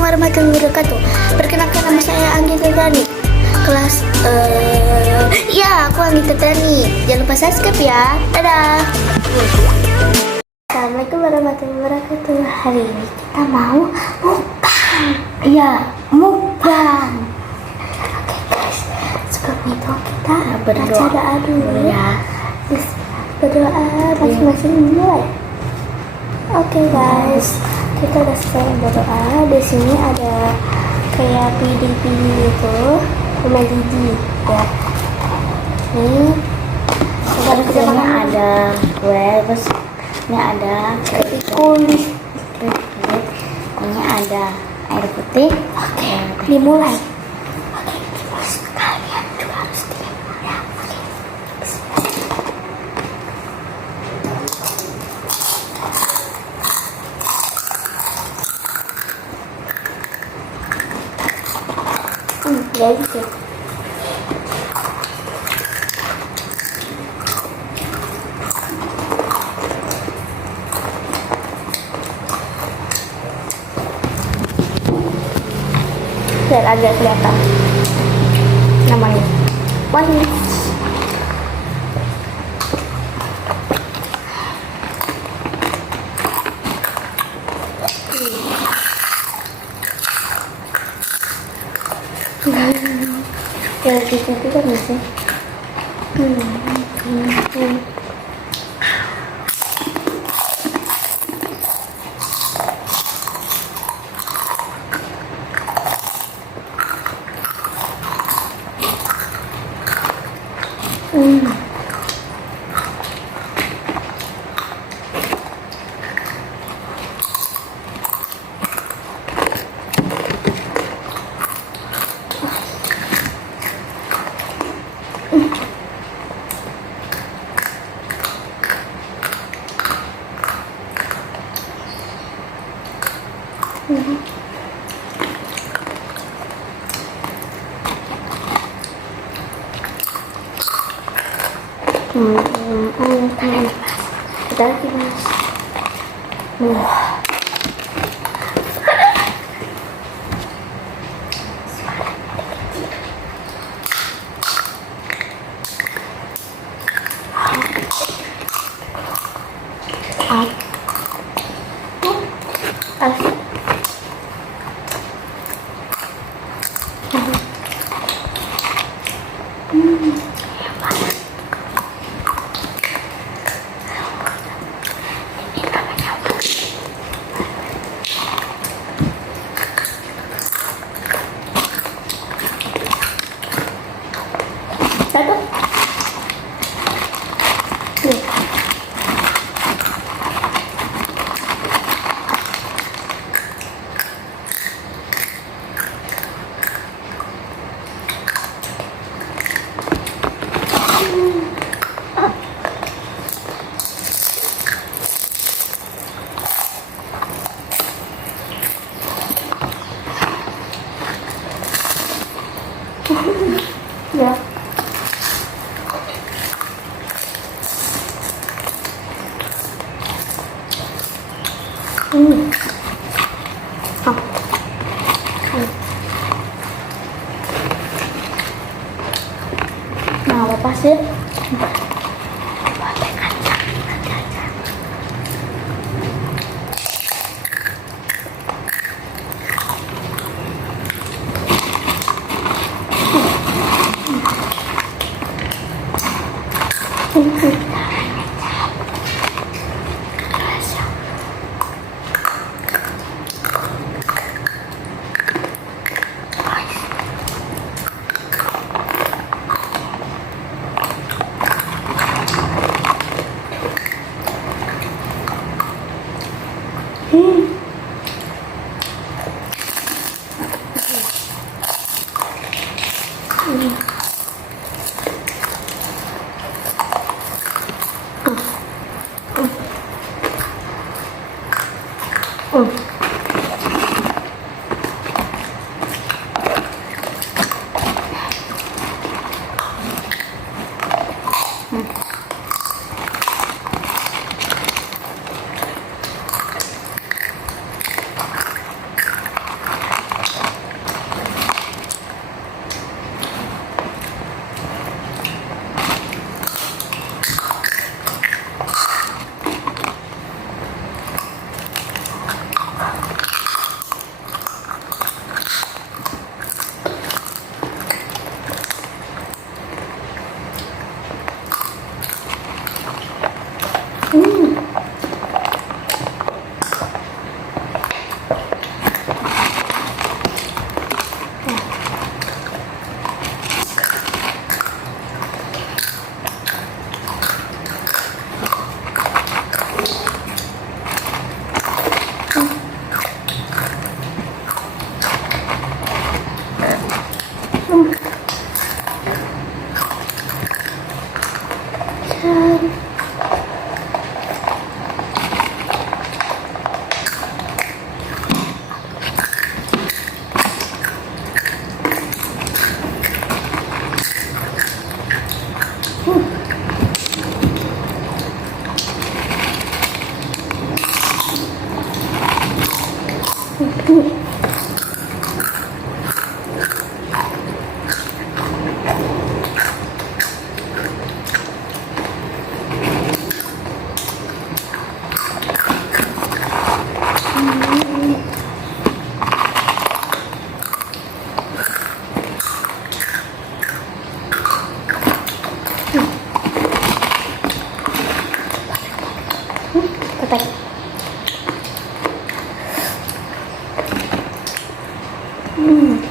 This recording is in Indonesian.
warahmatullahi wabarakatuh. Perkenalkan, nama saya Anggita Dani. Kelas ya, aku Anggita Dani. Jangan lupa subscribe ya. Dadah. Assalamualaikum warahmatullahi wabarakatuh. Hari ini kita mau mukbang. Iya, mukbang. Oke guys, sebelum itu kita berdoa dulu ya. Berdoa masing-masing mulai. Oke guys, kita udah selesai berdoa. Di sini ada kayak pidi-pidi gitu, rumah Didi ya. Ini sebenarnya ada kue, terus ini ada kulit, ini ada air putih. Oke, dimulai. Oke, kalian juga harus dimulai ya. Oke. Gitu. Biar agak kelihatan namanya. Wangi. Ya gitu kan sih. Kita lagi mas. Satu. Ya. Nah, apa sih? Hmm.